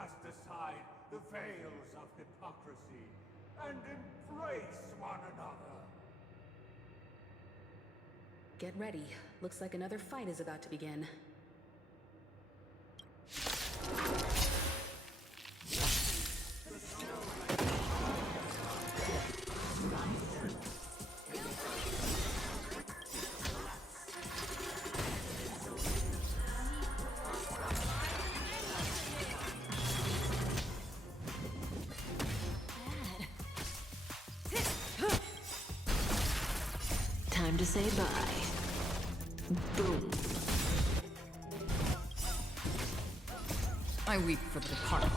cast aside the veils of hypocrisy and embrace one another. Get ready. Looks like another fight is about to begin. Time to say bye. Boom. I weep for the departed.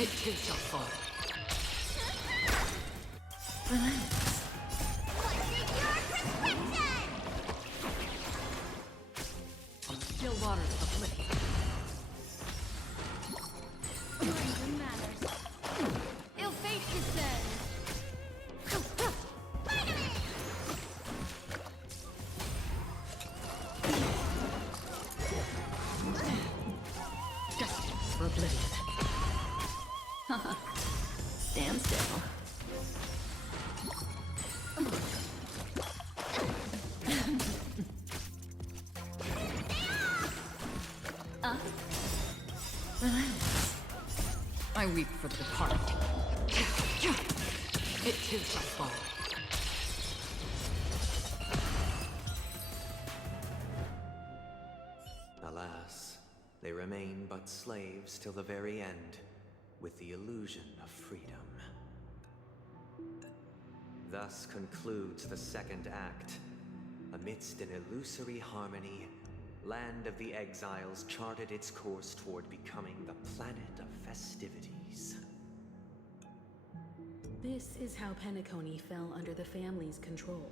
It too shall fall. Relax. What's in your prescription? From still waters of bliss. Mind matters. Ill fate descends. Destined for oblivion. Stand still. Relax. I weep for the departed. It too shall fall. Alas, they remain but slaves till the very end, with the illusion of freedom. Thus concludes the second act. Amidst an illusory harmony, Land of the Exiles charted its course toward becoming the planet of festivities. This is how Penacony fell under the family's control.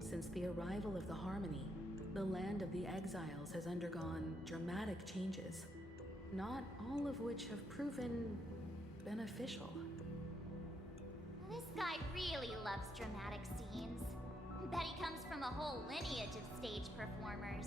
Since the arrival of the Harmony, the Land of the Exiles has undergone dramatic changes, not all of which have proven beneficial. This guy really loves dramatic scenes. Bet he comes from a whole lineage of stage performers.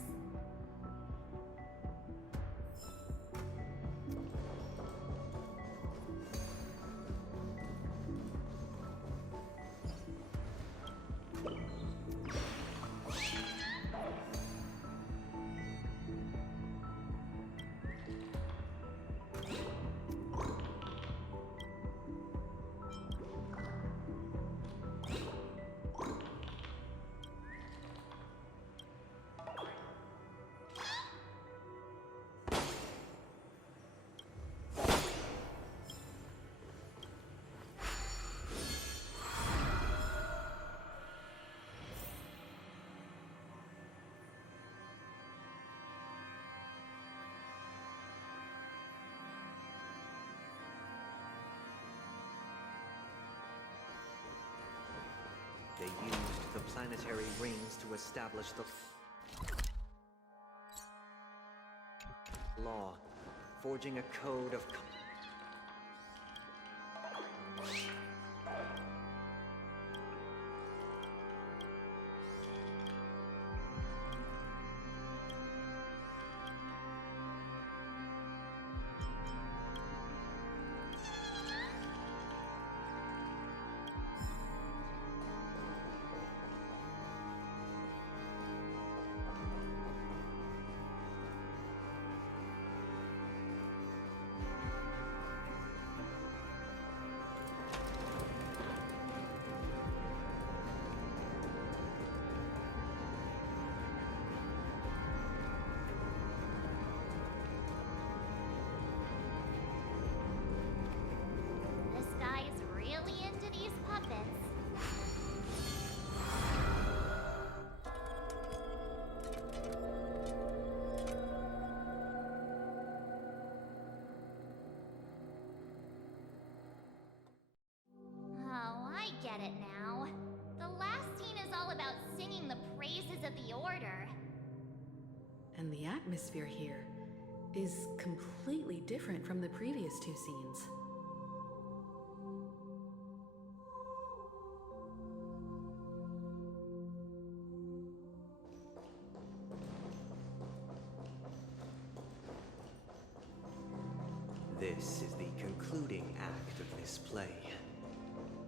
They used the planetary rings to establish the law, forging a code of This guy is really into these puppets. Oh, I get it now. The last scene is all about singing the praises of the Order. And the atmosphere here is completely different from the previous two scenes. This is the concluding act of this play.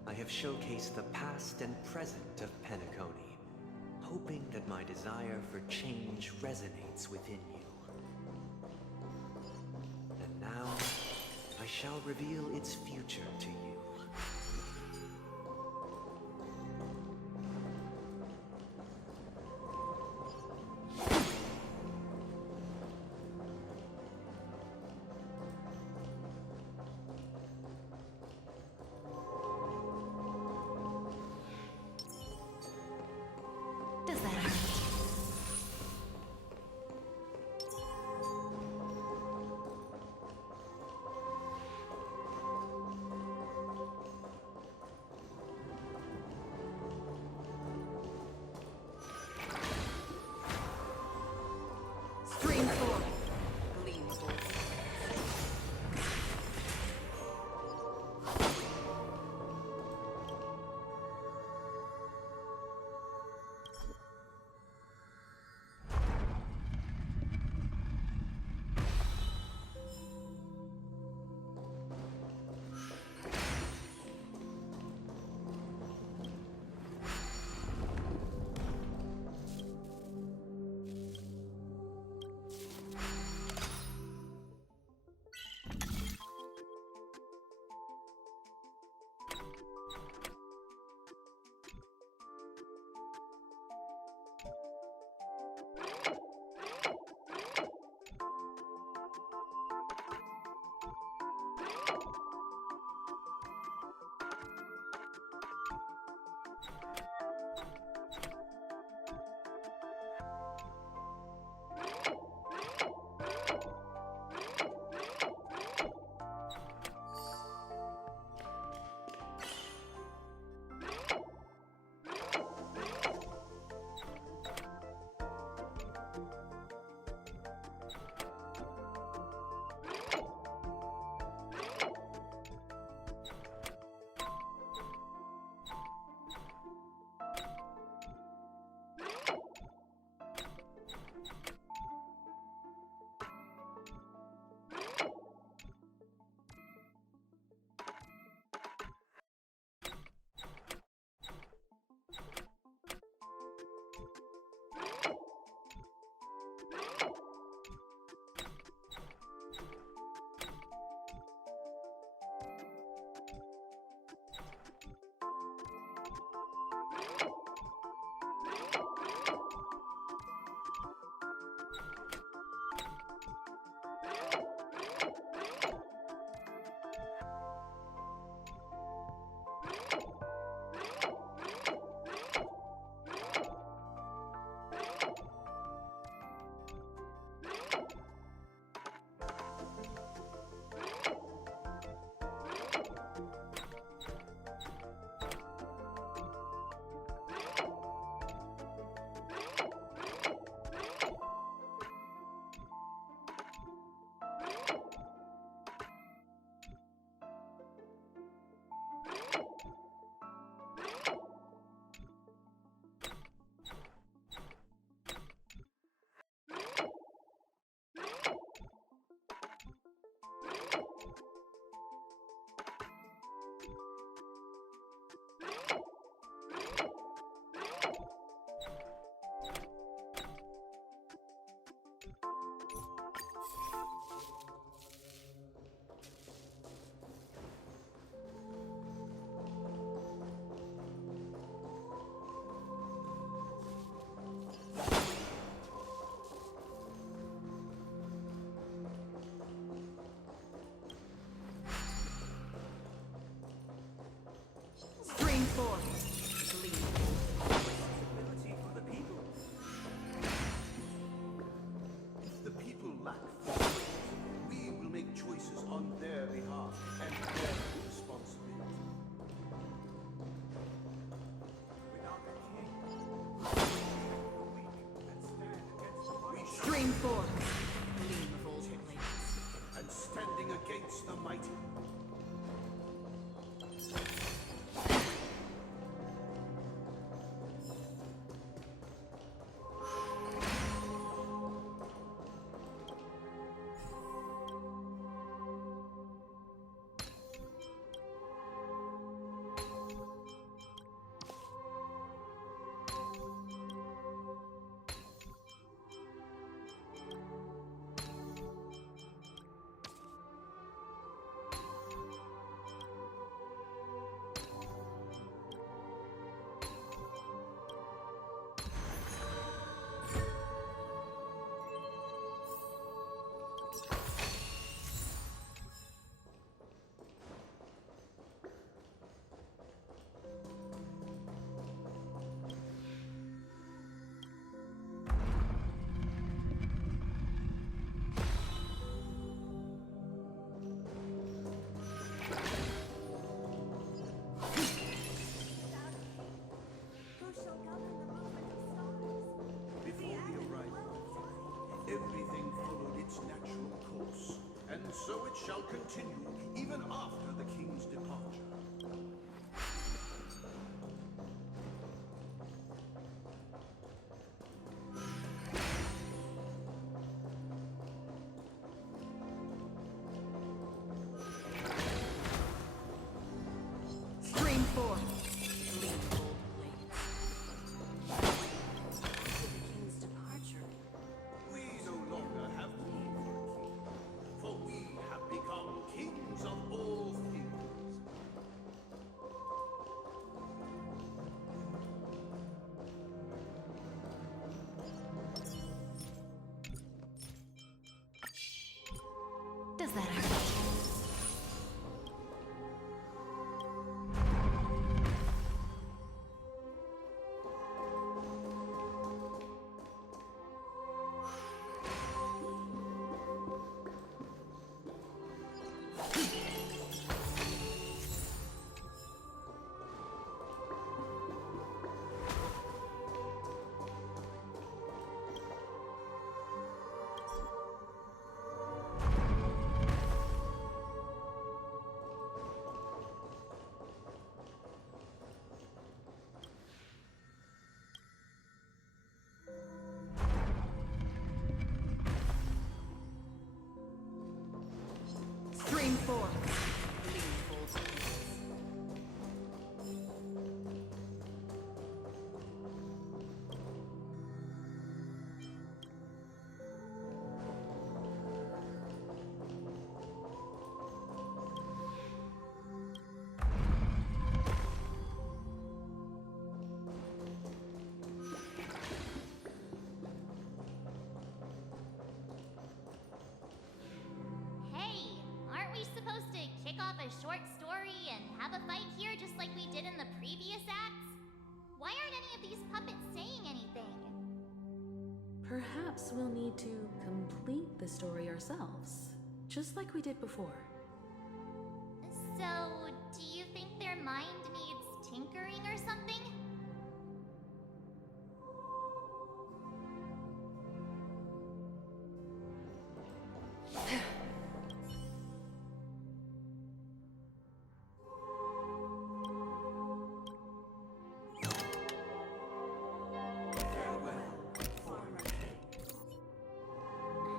I have showcased the past and present of Penacony, hoping that my desire for change resonates within you. And now, I shall reveal its future to you. Does that hurt? Stream 4. Gleamable. Stream 4. Gleamable. Responsibility for the people. If the people lack freedom, we will make choices on their behalf and their responsibility. Without a king, the weak and stand against the mighty. Stream 4. Gleamable. And standing against the mighty. and so it shall continue even after the king's departure. Stream 4. Lead bold blades. The king's departure. We no longer have need for a king, for we have become kings of all things. Does that hurt? Stream 4. Lead bold blades. Hey, aren't we supposed to kick off a short story and have a fight here just like we did in the previous acts? Why aren't any of these puppets saying anything? Perhaps we'll need to complete the story ourselves, just like we did before. So, do you think their mind needs tinkering or something?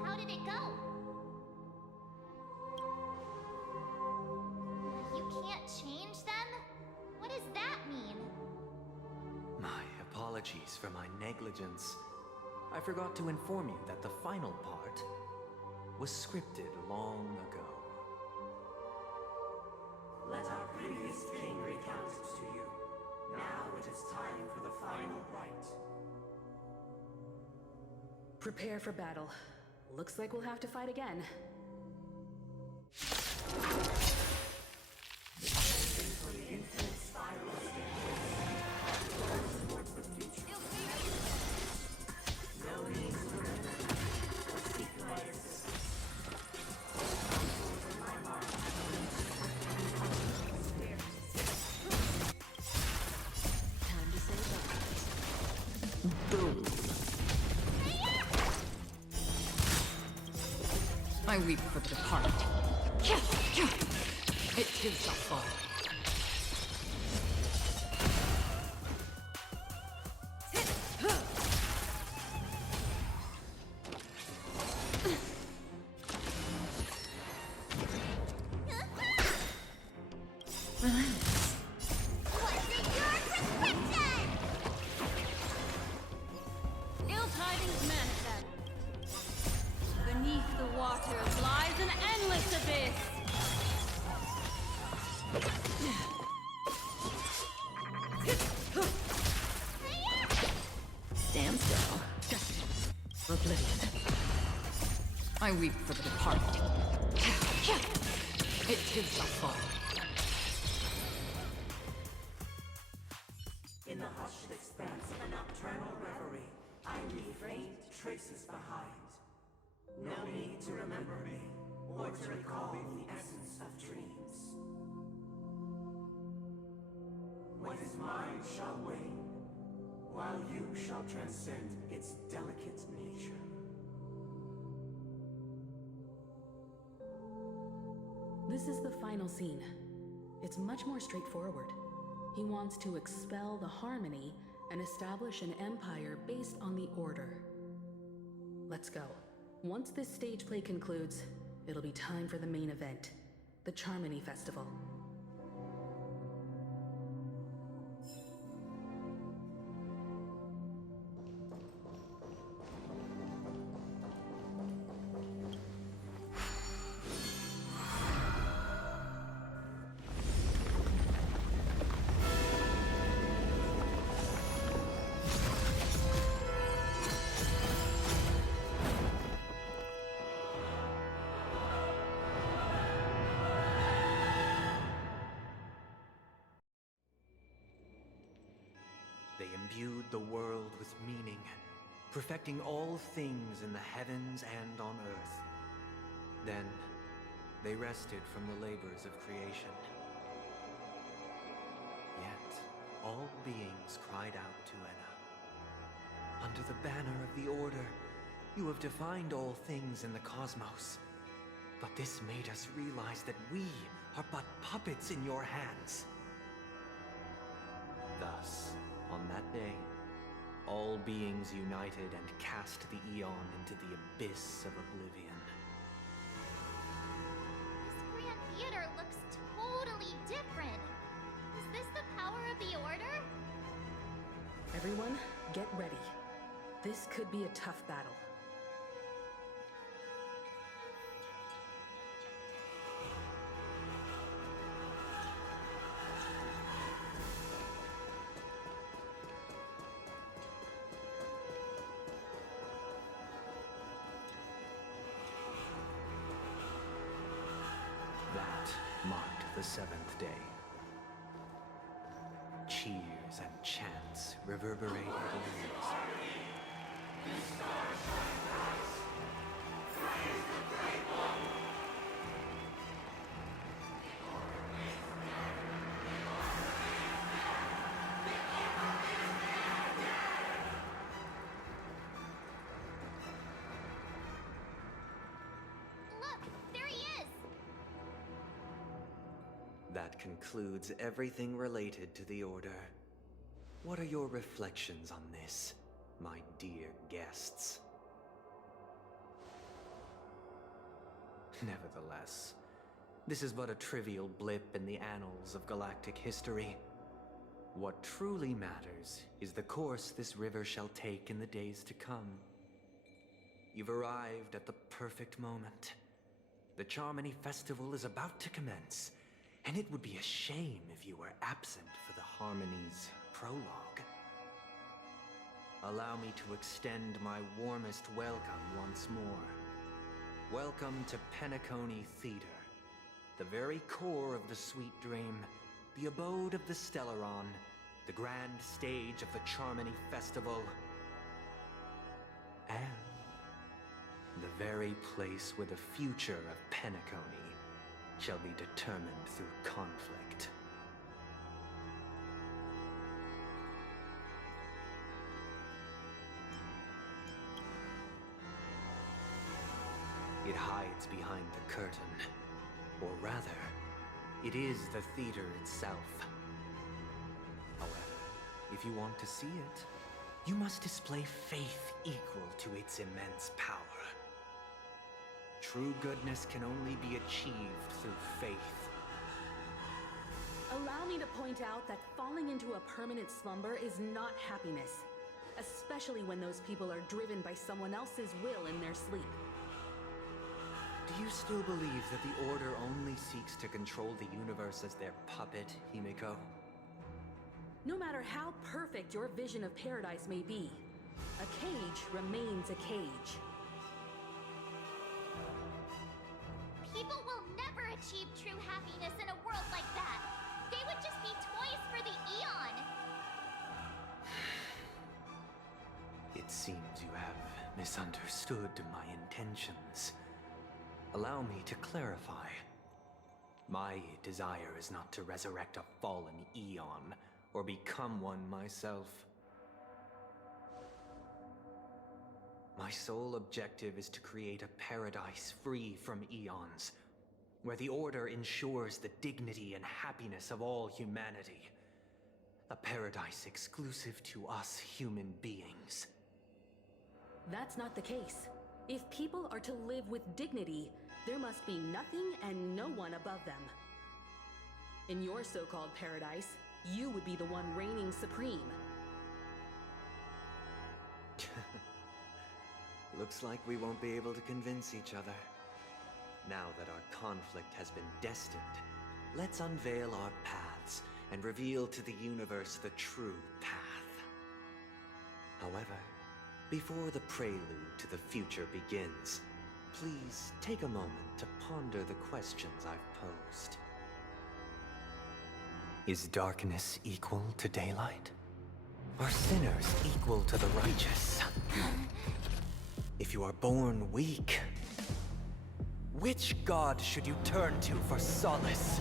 How did it go? You can't change them? What does that mean? My apologies for my negligence. I forgot to inform you that the final part was scripted long ago. Let our previous king recount it to you. Now it is time for the final rite. Prepare for battle. Looks like we'll have to fight again. Time to say bye. Boom. I weep for the departed. It too shall fall. What's in your prescription? Ill tidings manifest. Beneath the waters lies an endless abyss. Stand still. Oblivion. I weep for the departed. It too shall fall. In the hushed expanse of a nocturnal reverie, I leave faint traces behind. No need to remember me, or to recall the essence of dreams. What is mine shall wane, while you shall transcend its delicate nature. This is the final scene. It's much more straightforward. He wants to expel the Harmony and establish an empire based on the Order. Let's go. Once this stage play concludes, it'll be time for the main event, the Charmony Festival. They imbued the world with meaning, perfecting all things in the heavens and on earth. Then, they rested from the labors of creation. Yet, all beings cried out to Enna. Under the banner of the Order, you have defined all things in the cosmos. But this made us realize that we are but puppets in your hands. Thus, on that day, all beings united and cast the Eon into the abyss of oblivion. This Grand Theater looks totally different. Is this the power of the Order? Everyone, get ready. This could be a tough battle. That marked the seventh day. Cheers and chants reverberated in the hills. Look, there he is! That concludes everything related to the Order. What are your reflections on this, my dear guests? Nevertheless, this is but a trivial blip in the annals of galactic history. What truly matters is the course this river shall take in the days to come. You've arrived at the perfect moment. The Charmony Festival is about to commence, and it would be a shame if you were absent for the Harmony's prologue. Allow me to extend my warmest welcome once more. Welcome to Penacony Theater, the very core of the Sweet Dream, the abode of the Stellaron, the grand stage of the Charmony Festival, and the very place where the future of Penacony shall be determined through conflict. It hides behind the curtain, or rather, it is the theater itself. However, if you want to see it, you must display faith equal to its immense power. True goodness can only be achieved through faith. Allow me to point out that falling into a permanent slumber is not happiness, especially when those people are driven by someone else's will in their sleep. Do you still believe that the Order only seeks to control the universe as their puppet, Himiko? No matter how perfect your vision of paradise may be, a cage remains a cage. People will never achieve true happiness in a world like that. They would just be toys for the Eon. It seems you have misunderstood my intentions. Allow me to clarify. My desire is not to resurrect a fallen Eon, or become one myself. My sole objective is to create a paradise free from Eons, where the Order ensures the dignity and happiness of all humanity. A paradise exclusive to us human beings. That's not the case. If people are to live with dignity, there must be nothing and no one above them. In your so-called paradise, you would be the one reigning supreme. Looks like we won't be able to convince each other. Now that our conflict has been destined, let's unveil our paths and reveal to the universe the true path. However, before the prelude to the future begins, please take a moment to ponder the questions I've posed. Is darkness equal to daylight? Are sinners equal to the righteous? If you are born weak, which god should you turn to for solace?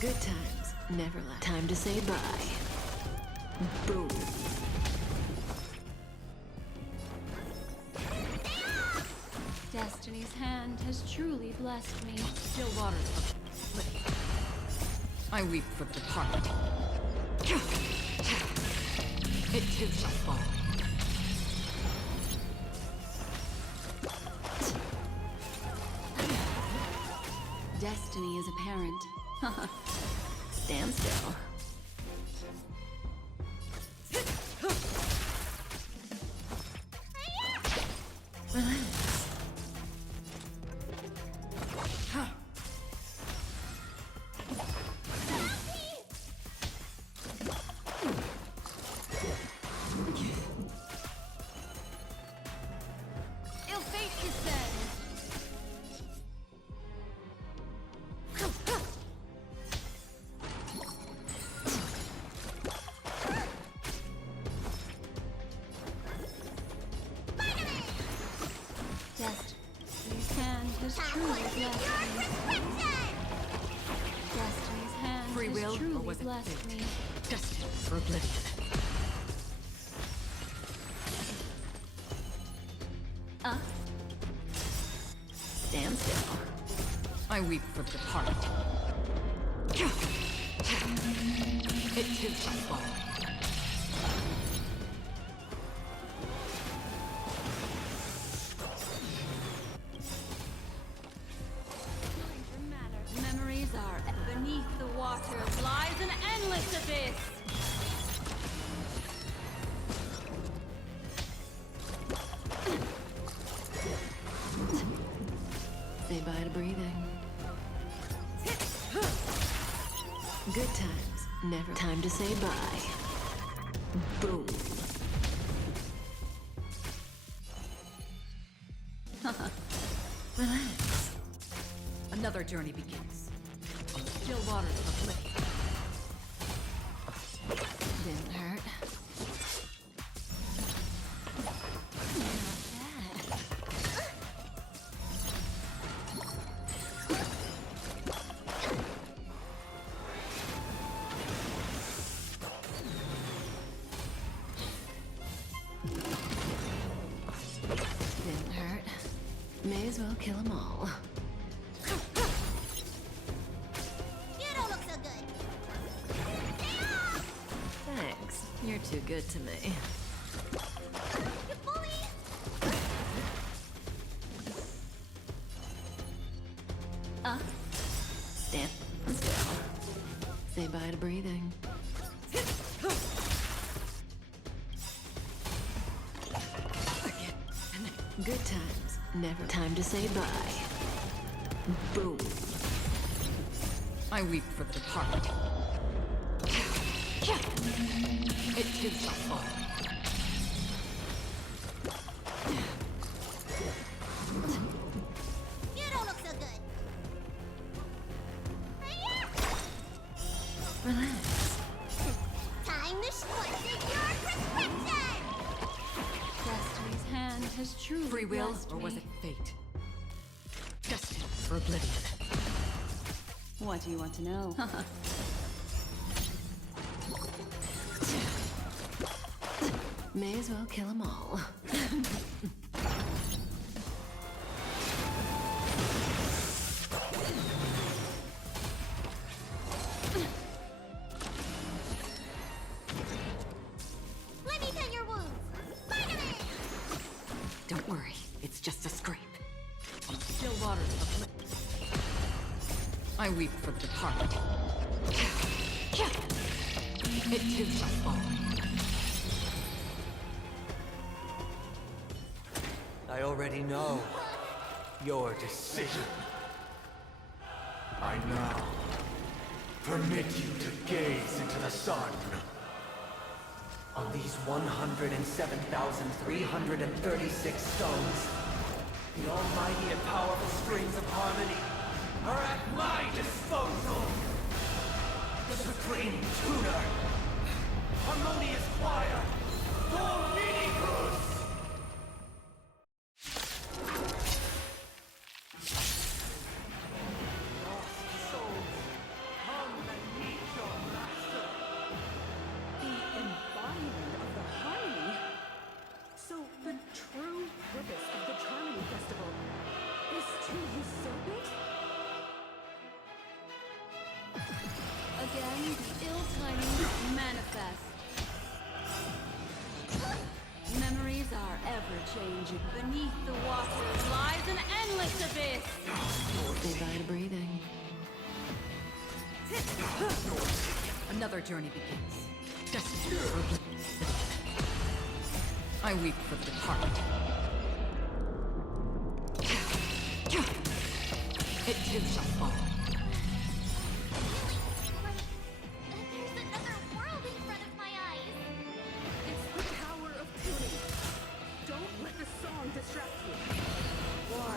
Good times, never last. Time to say bye. Boom. Destiny's hand has truly blessed me. Still waters of life. I weep for the departed. It too shall fall. Destiny is apparent. Stand still. Relax. Ill fate descends. Destiny's hand has truly blessed me. Destiny's hand Free will, has or truly was it blessed fate? me. Destined for oblivion. Stand still. I weep for the departed. It too shall fall. Memories are beneath the waters lies an endless abyss. Say bye to breathing. Good times, never. Time to say bye. Boom. Relax. Another journey begins. On the still waters of life. Didn't hurt. Didn't hurt. May as well kill them all. You don't look so good. Stay off! Thanks. You're too good to me. You bully! Stand still. Say bye to breathing. Good times, never. Time to say bye. Boom. I weep for the departed. It too shall fall. You don't look so good. Relax. truly Free will, blessed or was me. it fate? Destined for oblivion. What do you want to know? May as well kill 'em all. Let me tend your wounds. Finally! Don't worry, it's just a scrape. Still waters of life. I weep for the departed. It too shall fall. I already know your decision. I now permit you to gaze into the sun. On these 107,336 stones, the almighty and powerful springs of harmony are at my disposal. The supreme tutor, harmonious choir, Dominicus! The embodiment of the harmony. So the true purpose of the Charmony Festival is to usurp it? Again, the ill tidings manifest. Memories are ever-changing. Beneath the waters lies an endless abyss. Say bye to breathing. Another journey begins. Destined for oblivion. I weep for the departed. It too shall fall. There's another world in front of my eyes. It's the power of tuning. Don't let the song distract you. Why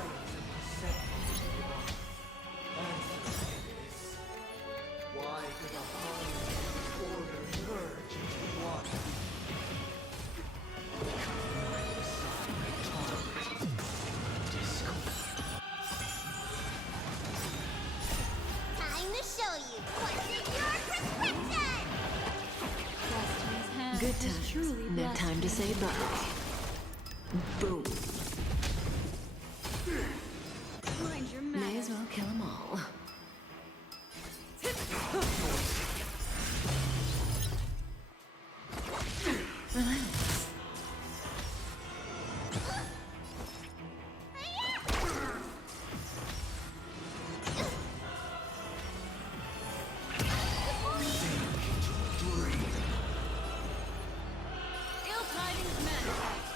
set answer this? Why could the harmony order merge into one? Time to show you what's in your prescription! Destiny's hand Good has times. truly No blessed time to me. say bye. Boom. Mind your May manners. as well kill 'em all. Relax. Ill tidings manifest.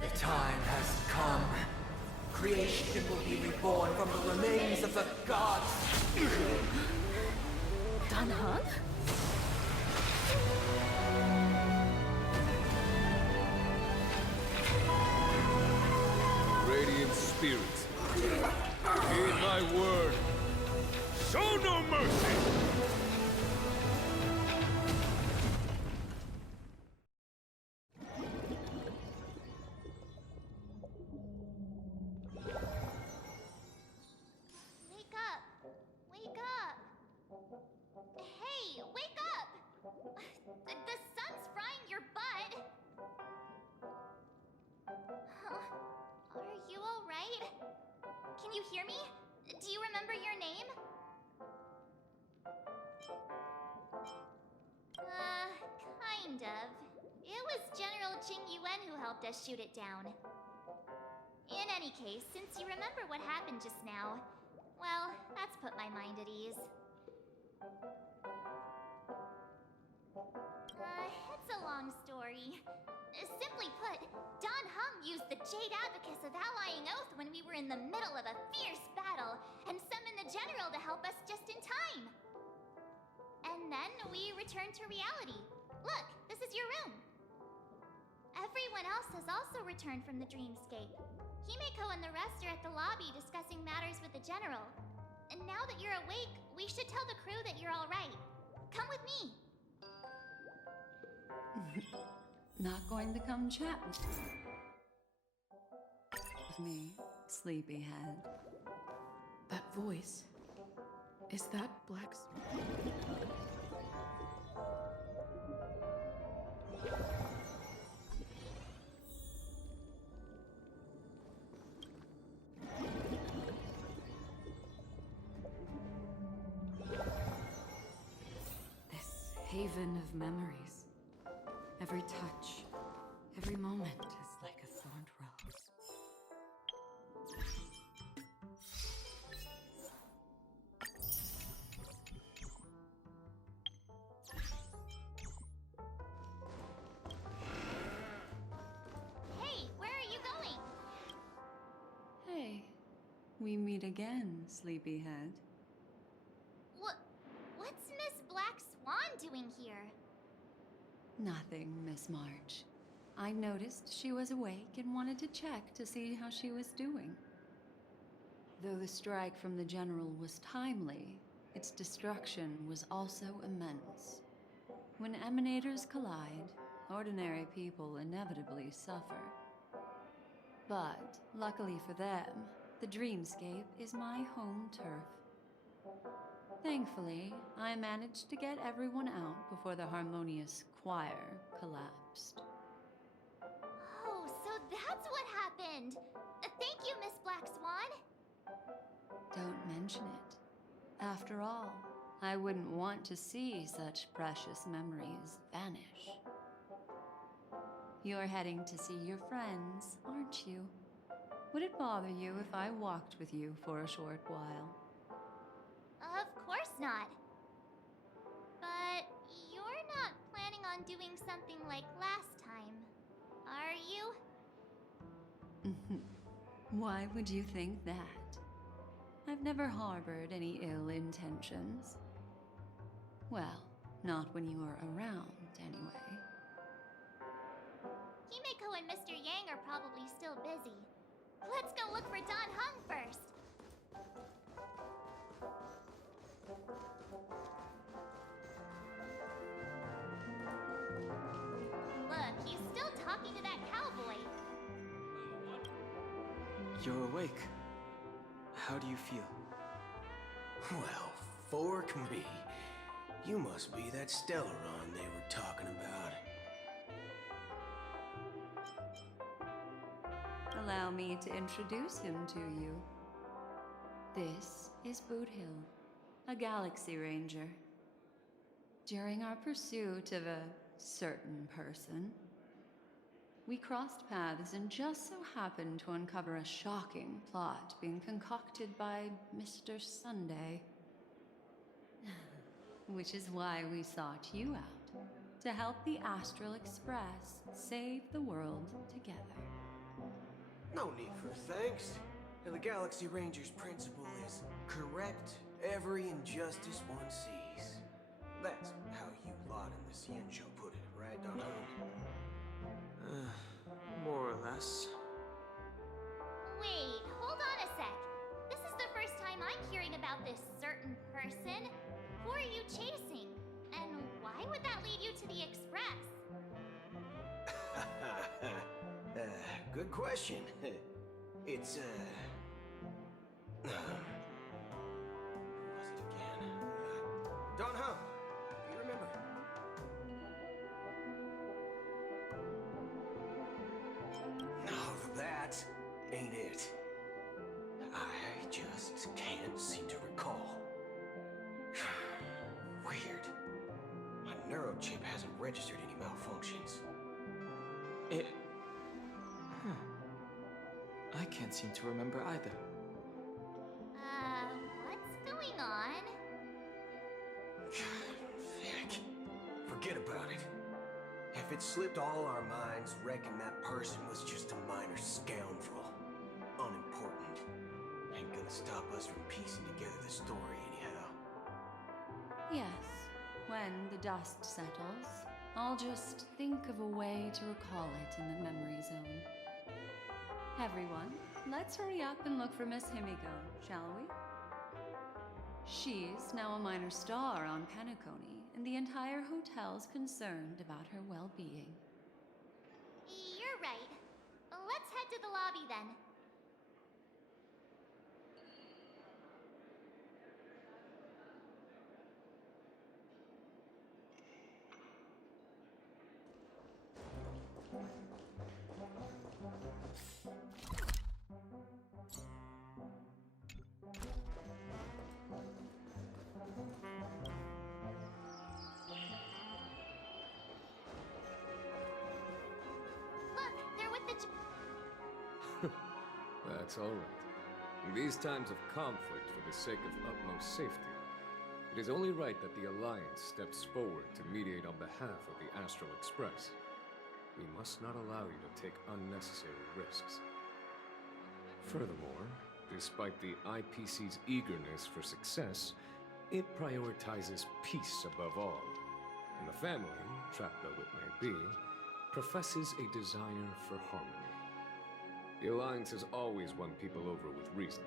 The time has come. Creation will be reborn from the remains of the gods. Dan Heng? Radiant spirits, heed my word. Show no mercy! Wake up! Wake up! Hey, wake up! The sun's frying your butt! Huh? Are you alright? Can you hear me? Do you remember your name? Kind of. It was General Qing Yuan who helped us shoot it down. In any case, since you remember what happened just now, well, that's put my mind at ease. It's a long story. Simply put, Don Hum used the Jade Abacus of Allying Oath when we were in the middle of a fierce battle, and summoned the General to help us just in time. And then we returned to reality. Look, this is your room. Everyone else has also returned from the dreamscape. Himeko and the rest are at the lobby discussing matters with the General. We should tell the crew that you're alright. Come with me. Not going to come chat with me, sleepyhead. That voice. Is that Black's? This haven of memories. Every touch, every moment is like a thorned rose. Hey, where are you going? Hey, we meet again, sleepyhead. What's Miss Black Swan doing here? Nothing, Miss March. I noticed she was awake and wanted to check to see how she was doing. Though the strike from the General was timely, its destruction was also immense. When emanators collide, ordinary people inevitably suffer. But, luckily for them, the dreamscape is my home turf. Thankfully, I managed to get everyone out before the harmonious choir collapsed. Oh, so that's what happened. Thank you, Miss Black Swan. Don't mention it. After all, I wouldn't want to see such precious memories vanish. You're heading to see your friends, aren't you? Would it bother you if I walked with you for a short while? Of course not. But you're not planning on doing something like last time, are you? Why would you think that? I've never harbored any ill intentions. Well, not when you are around, anyway. Himeko and Mr. Yang are probably still busy. Let's go look for Don Hung first. Look, he's still talking to that cowboy. You're awake. How do you feel? Well, 4 can be. You must be that Stellaron they were talking about. Allow me to introduce him to you. This is Boot Hill, a Galaxy Ranger. During our pursuit of a certain person, we crossed paths and just so happened to uncover a shocking plot being concocted by Mr. Sunday. Which is why we sought you out, to help the Astral Express save the world together. No need for thanks. The Galaxy Ranger's principle is correct every injustice one sees. That's how you lot in the Ciencio put it, right, Don Hung? More or less. Wait, hold on a sec. This is the first time I'm hearing about this certain person. Who are you chasing? And why would that lead you to the Express? Good question. It's, who was it again? Don Hung. Do you remember? No, that ain't it. I just can't seem to recall. Weird. My neurochip hasn't registered any malfunctions. I can't seem to remember either. What's going on? Heck. Forget about it. If it slipped all our minds, reckon that person was just a minor scoundrel. Unimportant. Ain't gonna stop us from piecing together the story anyhow. Yes, when the dust settles, I'll just think of a way to recall it in the memory zone. Everyone, let's hurry up and look for Miss Himiko, shall we? She's now a minor star on Penacony, and the entire hotel's concerned about her well-being. You're right. Let's head to the lobby then. Look, they're with the... That's all right. In these times of conflict for the sake of utmost safety, it is only right that the Alliance steps forward to mediate on behalf of the Astral Express. We must not allow you to take unnecessary risks. Furthermore, despite the IPC's eagerness for success, it prioritizes peace above all. And the family, trapped though it may be, professes a desire for harmony. The Alliance has always won people over with reason.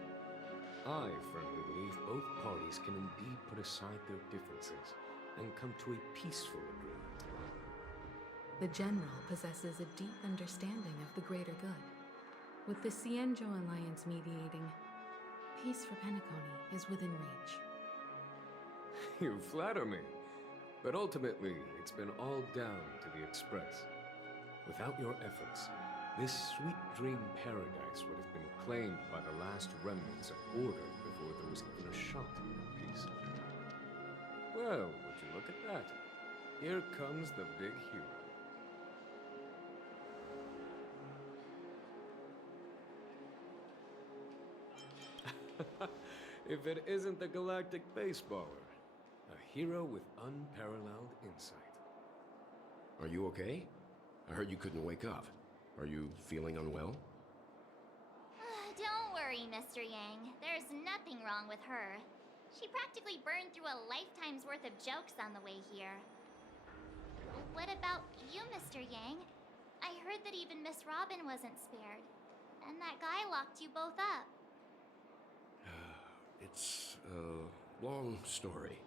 I firmly believe both parties can indeed put aside their differences and come to a peaceful agreement. The General possesses a deep understanding of the greater good. With the Cienjo Alliance mediating, peace for Penacony is within reach. You flatter me. But ultimately, it's been all down to the Express. Without your efforts, this sweet dream paradise would have been claimed by the last remnants of order before there was even a shot at peace. Well, would you look at that? Here comes the big hero. If it isn't the galactic baseballer, a hero with unparalleled insight. Are you okay? I heard you couldn't wake up. Are you feeling unwell? Don't worry, Mr. Yang. There's nothing wrong with her. She practically burned through a lifetime's worth of jokes on the way here. What about you, Mr. Yang? I heard that even Miss Robin wasn't spared. And that guy locked you both up. It's a long story.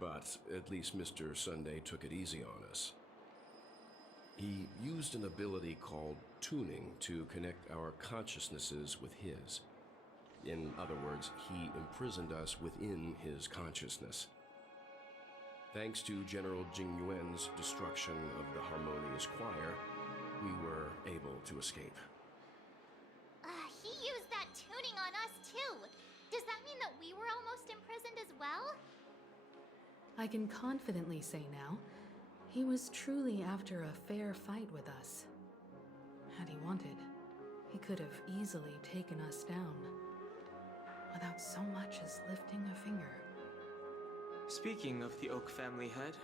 But at least Mr. Sunday took it easy on us. He used an ability called tuning to connect our consciousnesses with his. In other words, he imprisoned us within his consciousness. Thanks to General Jing Yuan's destruction of the Harmonious Choir, we were able to escape. He used that tuning on us too. Does that mean that we were almost imprisoned as well? I can confidently say now, he was truly after a fair fight with us. Had he wanted, he could have easily taken us down, without so much as lifting a finger. Speaking of the Oak family head,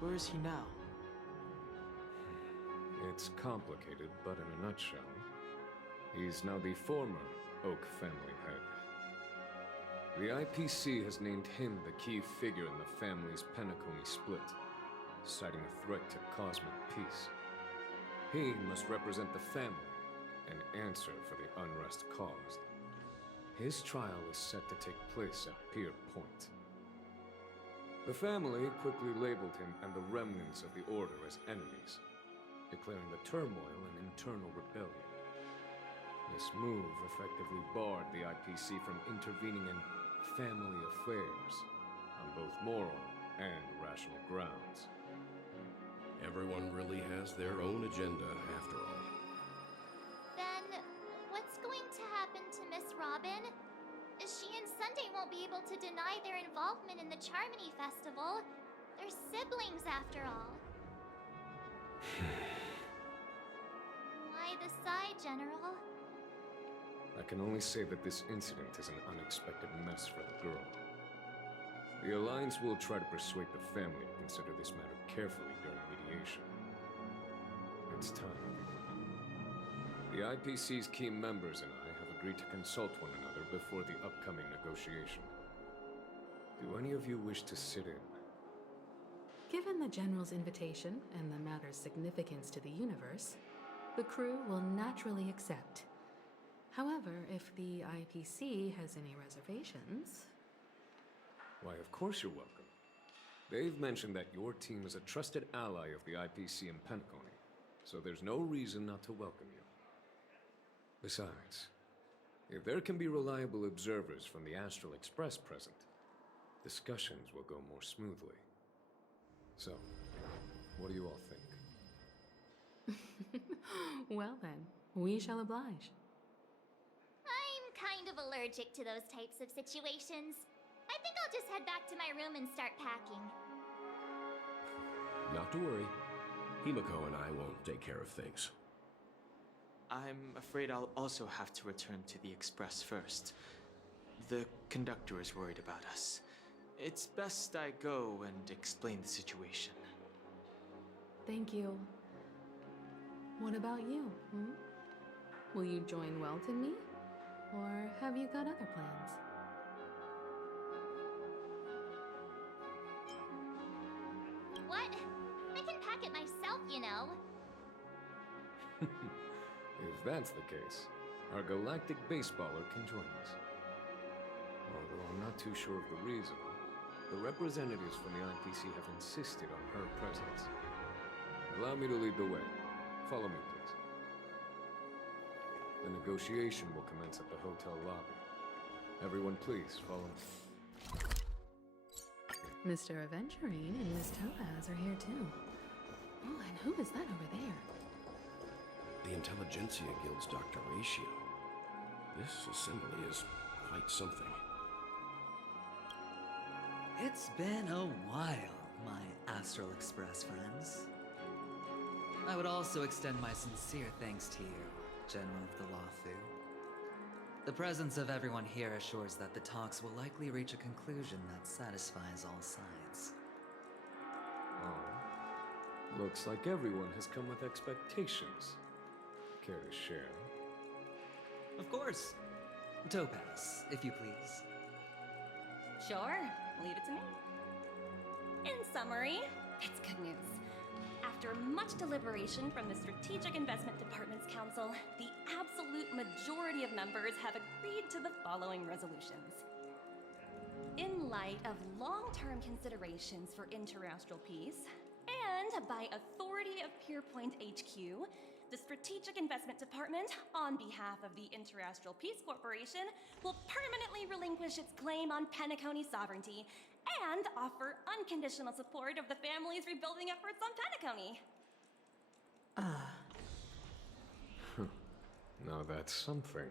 where is he now? It's complicated, but in a nutshell, he's now the former Oak family head. The IPC has named him the key figure in the family's Penacony split, citing a threat to cosmic peace. He must represent the family and answer for the unrest caused. His trial is set to take place at Pier Point. The family quickly labeled him and the remnants of the Order as enemies, declaring the turmoil an internal rebellion. This move effectively barred the IPC from intervening in family affairs on both moral and rational grounds. Everyone really has their own agenda, after all. Then, what's going to happen to Miss Robin? She and Sunday won't be able to deny their involvement in the Charmony Festival. They're siblings, after all. Why the sigh, General? I can only say that this incident is an unexpected mess for the girl. The Alliance will try to persuade the family to consider this matter carefully during mediation. It's time. The IPC's key members and I have agreed to consult one another before the upcoming negotiation. Do any of you wish to sit in? Given the General's invitation and the matter's significance to the universe, the crew will naturally accept. However, if the IPC has any reservations... Why, of course you're welcome. They've mentioned that your team is a trusted ally of the IPC in Penacony, so there's no reason not to welcome you. Besides, if there can be reliable observers from the Astral Express present, discussions will go more smoothly. So, what do you all think? Well then, we shall oblige. I'm kind of allergic to those types of situations. I think I'll just head back to my room and start packing. Not to worry. Himiko and I won't take care of things. I'm afraid I'll also have to return to the Express first. The conductor is worried about us. It's best I go and explain the situation. Thank you. What about you? Will you join Welt and me? Or have you got other plans? What? I can pack it myself, you know. If that's the case, our galactic baseballer can join us. Although I'm not too sure of the reason, the representatives from the IPC have insisted on her presence. Allow me to lead the way. Follow me, please. The negotiation will commence at the hotel lobby. Everyone, please follow me. Mr. Aventurine and Miss Topaz are here too. Oh, and who is that over there? The Intelligentsia Guild's Dr. Ratio. This assembly is quite something. It's been a while, my Astral Express friends. I would also extend my sincere thanks to you, General of the Luofu. The presence of everyone here assures that the talks will likely reach a conclusion that satisfies all sides. Oh. Looks like everyone has come with expectations. Care to share? Of course. Topaz, if you please. Sure, leave it to me. In summary, it's good news. After much deliberation from the Strategic Investment Department's Council, the absolute majority of members have agreed to the following resolutions. In light of long-term considerations for interastral peace, and by authority of Pierpoint HQ, the Strategic Investment Department, on behalf of the Interastral Peace Corporation, will permanently relinquish its claim on Penacony sovereignty and offer unconditional support of the family's rebuilding efforts on Penacony. Now that's something.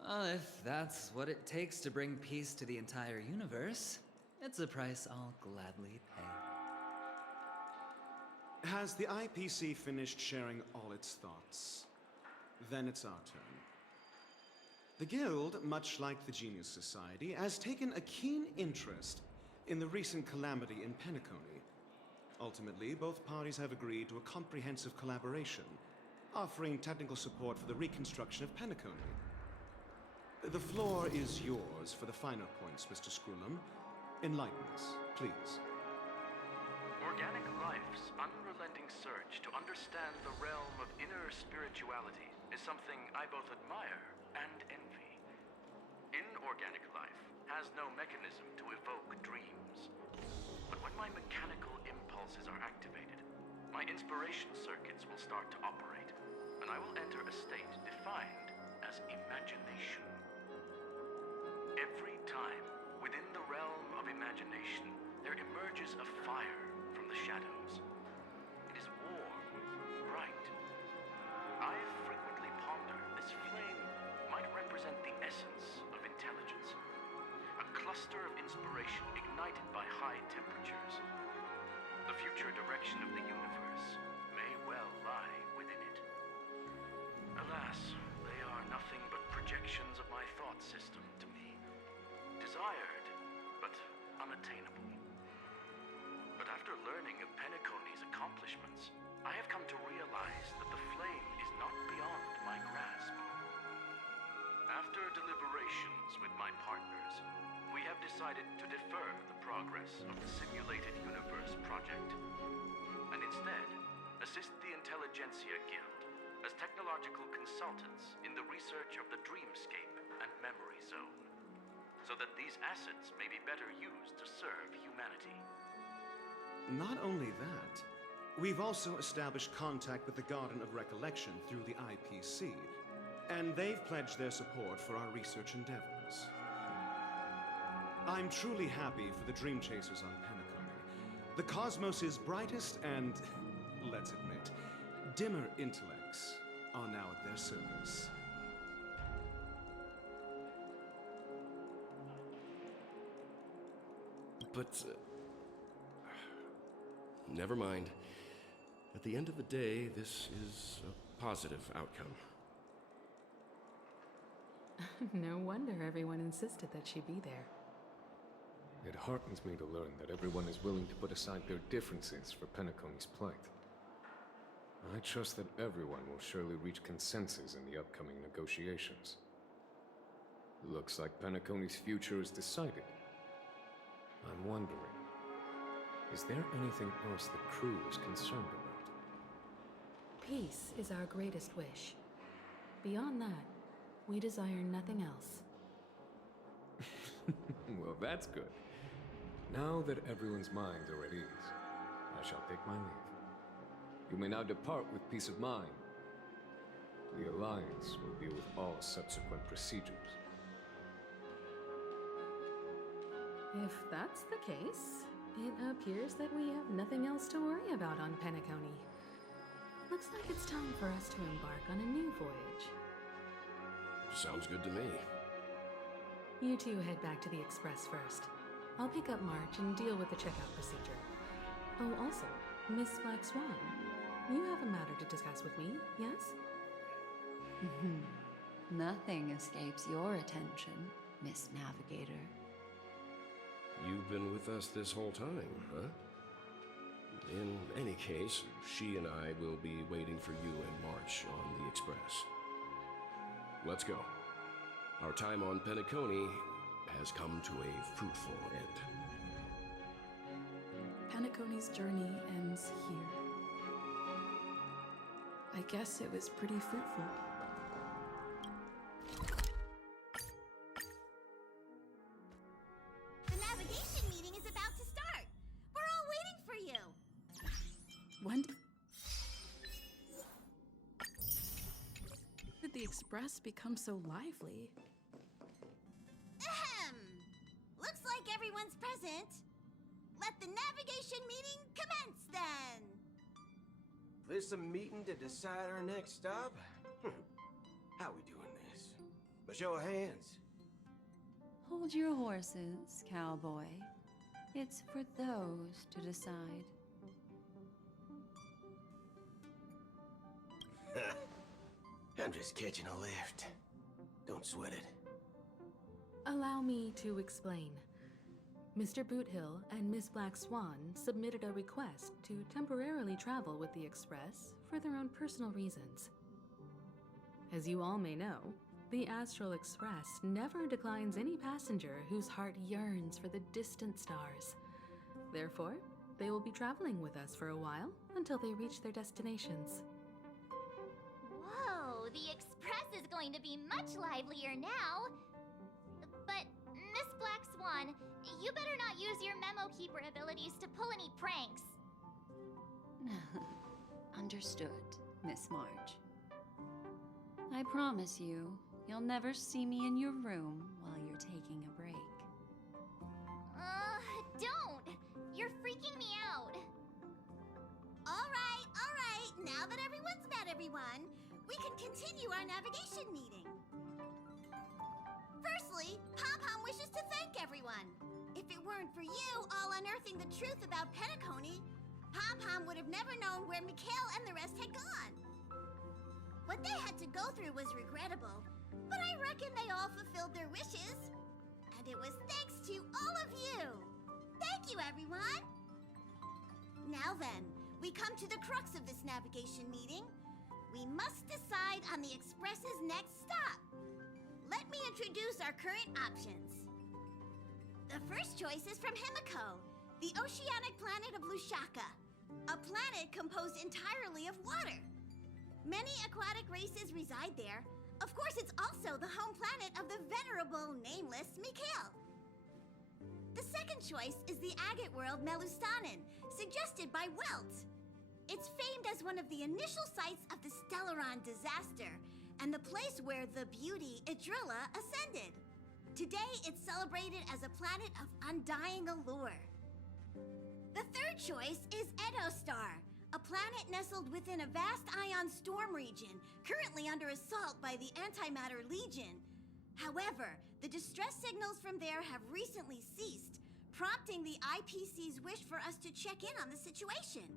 Well, if that's what it takes to bring peace to the entire universe, it's a price I'll gladly pay. Has the IPC finished sharing all its thoughts? Then it's our turn. The Guild, much like the Genius Society, has taken a keen interest in the recent calamity in Penacony. Ultimately, both parties have agreed to a comprehensive collaboration, offering technical support for the reconstruction of Penacony. The floor is yours for the finer points, Mr. Scrullum. Enlighten us, please. Organic life's unrelenting search to understand the realm of inner spirituality is something I both admire and envy. Inorganic life has no mechanism to evoke dreams. But when my mechanical impulses are activated, my inspiration circuits will start to operate, and I will enter a state defined as imagination. Every time, within the realm of imagination, there emerges a fire from the shadows. It is warm, bright. I frequently ponder this flame might represent the essence of intelligence. A cluster of inspiration ignited by high temperatures. The future direction of the universe may well lie within it. Alas, they are nothing but projections of my thought system to me. Desired, but unattainable. But after learning of Penacony's accomplishments, I have come to realize that the flame is not beyond my grasp. After deliberations with my partners, we have decided to defer the progress of the Simulated Universe project, and instead assist the Intelligentsia Guild as technological consultants in the research of the dreamscape and memory zone, so that these assets may be better used to serve humanity. Not only that, we've also established contact with the Garden of Recollection through the IPC, and they've pledged their support for our research endeavors. I'm truly happy for the Dream Chasers on Penacony. The cosmos' brightest and, let's admit, dimmer intellects are now at their service. But, never mind. At the end of the day, this is a positive outcome. No wonder everyone insisted that she be there. It heartens me to learn that everyone is willing to put aside their differences for Penacony's plight. I trust that everyone will surely reach consensus in the upcoming negotiations. Looks like Penacony's future is decided. I'm wondering, is there anything else the crew is concerned about? Peace is our greatest wish. Beyond that, we desire nothing else. Well, that's good. Now that everyone's minds are at ease, I shall take my leave. You may now depart with peace of mind. The Alliance will deal with all subsequent procedures. If that's the case, it appears that we have nothing else to worry about on Penacony. Looks like it's time for us to embark on a new voyage. Sounds good to me. You two head back to the Express first. I'll pick up March and deal with the checkout procedure. Oh, also, Miss Black Swan, you have a matter to discuss with me, yes? Nothing escapes your attention, Miss Navigator. You've been with us this whole time, huh? In any case, she and I will be waiting for you in March on the Express. Let's go. Our time on Penacony has come to a fruitful end. Penacony's journey ends here. I guess it was pretty fruitful. The navigation meeting is about to start. We're all waiting for you. When did the Express become so lively? Ahem. Looks like everyone's present. Let the navigation meeting commence then. This a meeting to decide our next stop? How we doing this? A show of hands. Hold your horses, cowboy. It's for those to decide. I'm just catching a lift. Don't sweat it. Allow me to explain. Mr. Boothill and Miss Black Swan submitted a request to temporarily travel with the Express for their own personal reasons. As you all may know, the Astral Express never declines any passenger whose heart yearns for the distant stars. Therefore, they will be traveling with us for a while until they reach their destinations. Whoa, the Express is going to be much livelier now. But, Miss Black Swan, you better not use your Memo Keeper abilities to pull any pranks. Understood, Miss March. I promise you, you'll never see me in your room while you're taking a break. Don't! You're freaking me out. All right. Now that everyone's met everyone, we can continue our navigation meeting. Firstly, Pom-Pom wishes to thank everyone. If it weren't for you all unearthing the truth about Penacony, Pom-Pom would have never known where Mikhail and the rest had gone. What they had to go through was regrettable, but I reckon they all fulfilled their wishes. And it was thanks to all of you. Thank you, everyone. Now then, we come to the crux of this navigation meeting. We must decide on the Express's next stop. Let me introduce our current options. The first choice is from Himiko, the oceanic planet of Lushaka, a planet composed entirely of water. Many aquatic races reside there. Of course, it's also the home planet of the venerable, nameless Mikhail. The second choice is the agate world Melustanen, suggested by Welt. It's famed as one of the initial sites of the Stellaron disaster, and the place where the beauty Idrilla ascended. Today, it's celebrated as a planet of undying allure. The third choice is Edostar, a planet nestled within a vast ion storm region, currently under assault by the Antimatter Legion. However, the distress signals from there have recently ceased, prompting the IPC's wish for us to check in on the situation.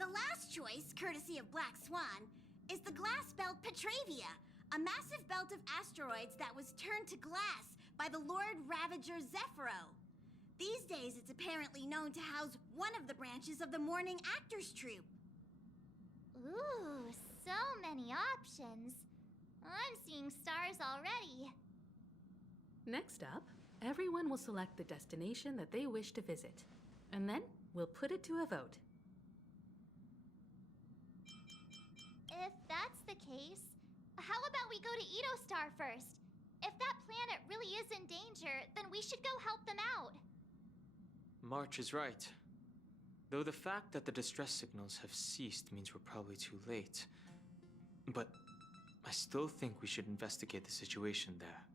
The last choice, courtesy of Black Swan, is the glass belt Petravia, a massive belt of asteroids that was turned to glass by the Lord Ravager Zephyro. These days, it's apparently known to house one of the branches of the Morning Actors Troupe. Ooh, so many options. I'm seeing stars already. Next up, everyone will select the destination that they wish to visit, and then we'll put it to a vote. If that's the case, how about we go to Edostar first? If that planet really is in danger, then we should go help them out. March is right. Though the fact that the distress signals have ceased means we're probably too late. But I still think we should investigate the situation there.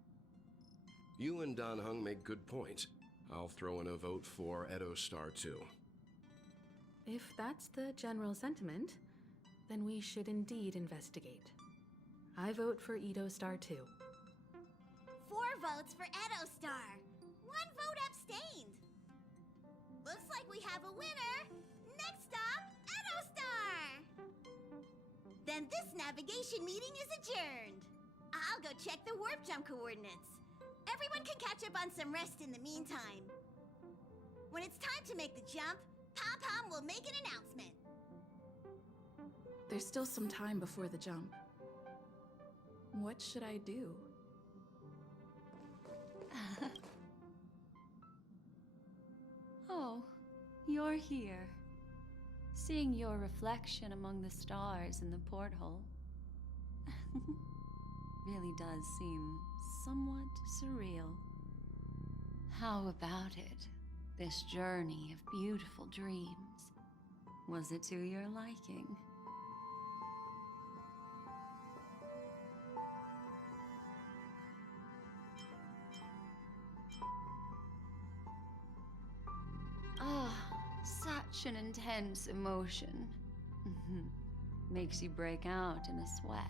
You and Dan Heng make good points. I'll throw in a vote for Edostar too. If that's the general sentiment, then we should indeed investigate. I vote for Edostar too. 4 votes for Edostar. 1 vote abstained. Looks like we have a winner. Next stop, Edostar! Then this navigation meeting is adjourned. I'll go check the warp jump coordinates. Everyone can catch up on some rest in the meantime. When it's time to make the jump, Pom-Pom will make an announcement. There's still some time before the jump. What should I do? Oh, you're here. Seeing your reflection among the stars in the porthole really does seem somewhat surreal. How about it? This journey of beautiful dreams. Was it to your liking? Such an intense emotion. Makes you break out in a sweat,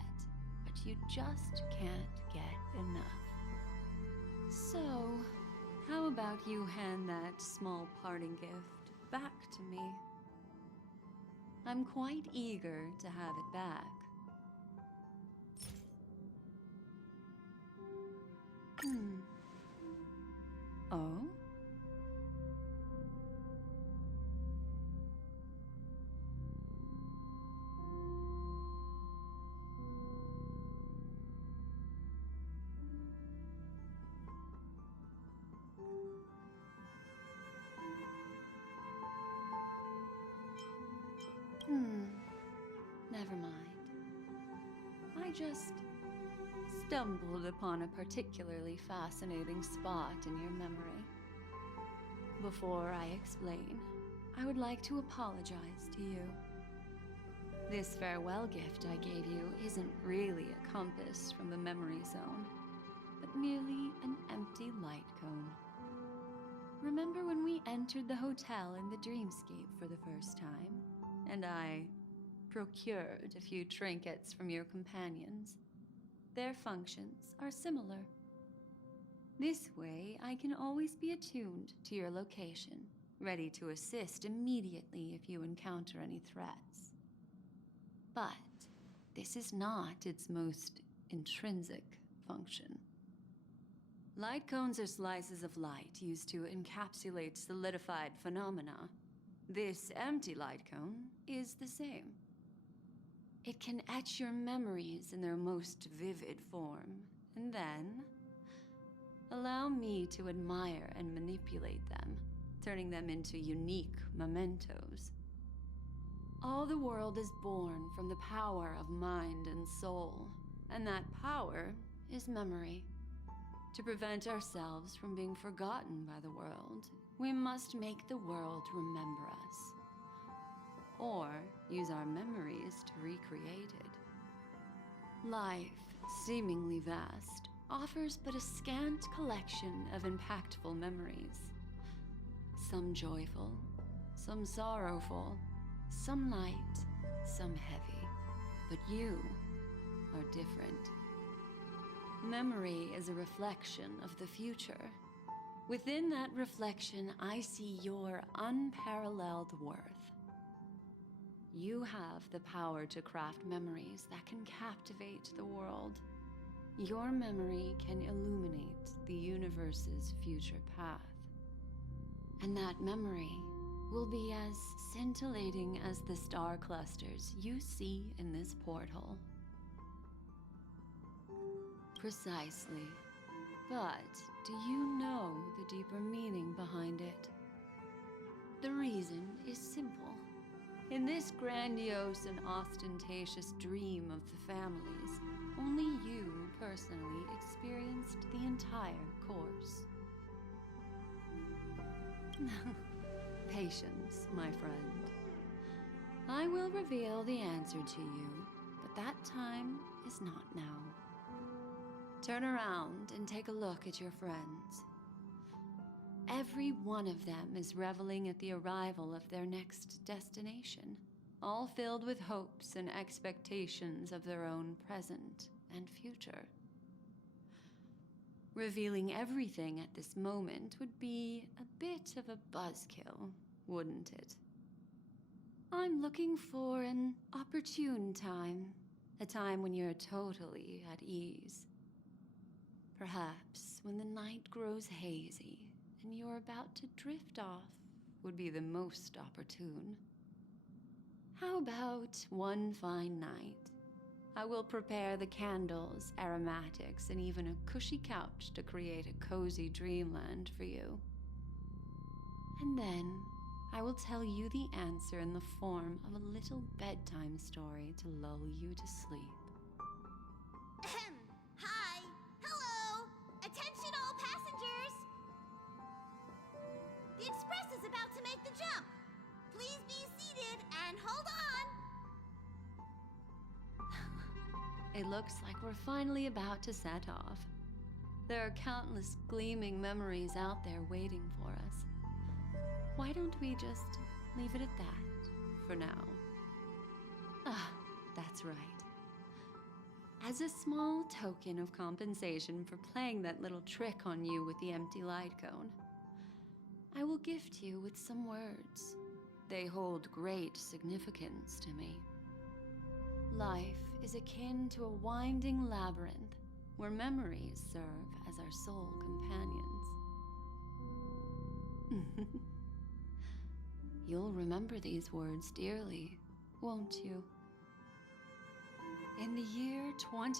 but you just can't get enough. So, how about you hand that small parting gift back to me? I'm quite eager to have it back. Oh? Never mind. I just stumbled upon a particularly fascinating spot in your memory. Before I explain, I would like to apologize to you. This farewell gift I gave you isn't really a compass from the memory zone, but merely an empty light cone. Remember when we entered the hotel in the dreamscape for the first time, and I procured a few trinkets from your companions? Their functions are similar. This way, I can always be attuned to your location, ready to assist immediately if you encounter any threats. But this is not its most intrinsic function. Light cones are slices of light used to encapsulate solidified phenomena. This empty light cone is the same. It can etch your memories in their most vivid form, and then allow me to admire and manipulate them, turning them into unique mementos. All the world is born from the power of mind and soul, and that power is memory. To prevent ourselves from being forgotten by the world, we must make the world remember us, or use our memories to recreate it. Life, seemingly vast, offers but a scant collection of impactful memories. Some joyful, some sorrowful, some light, some heavy. But you are different. Memory is a reflection of the future. Within that reflection, I see your unparalleled worth. You have the power to craft memories that can captivate the world. Your memory can illuminate the universe's future path. And that memory will be as scintillating as the star clusters you see in this portal. Precisely. But do you know the deeper meaning behind it? The reason is simple. In this grandiose and ostentatious dream of the families, only you personally experienced the entire course. Patience, my friend. I will reveal the answer to you, but that time is not now. Turn around and take a look at your friends. Every one of them is reveling at the arrival of their next destination, all filled with hopes and expectations of their own present and future. Revealing everything at this moment would be a bit of a buzzkill, wouldn't it? I'm looking for an opportune time, a time when you're totally at ease. Perhaps when the night grows hazy and you're about to drift off would be the most opportune. How about one fine night? I will prepare the candles, aromatics, and even a cushy couch to create a cozy dreamland for you. And then I will tell you the answer in the form of a little bedtime story to lull you to sleep. Hi! Hello! Attention all passengers! The express is about to make the jump. Please be seated and hold on! It looks like we're finally about to set off. There are countless gleaming memories out there waiting for us. Why don't we just leave it at that for now? Ah, that's right. As a small token of compensation for playing that little trick on you with the empty light cone, I will gift you with some words. They hold great significance to me. Life is akin to a winding labyrinth where memories serve as our sole companions. You'll remember these words dearly, won't you? In the year 21...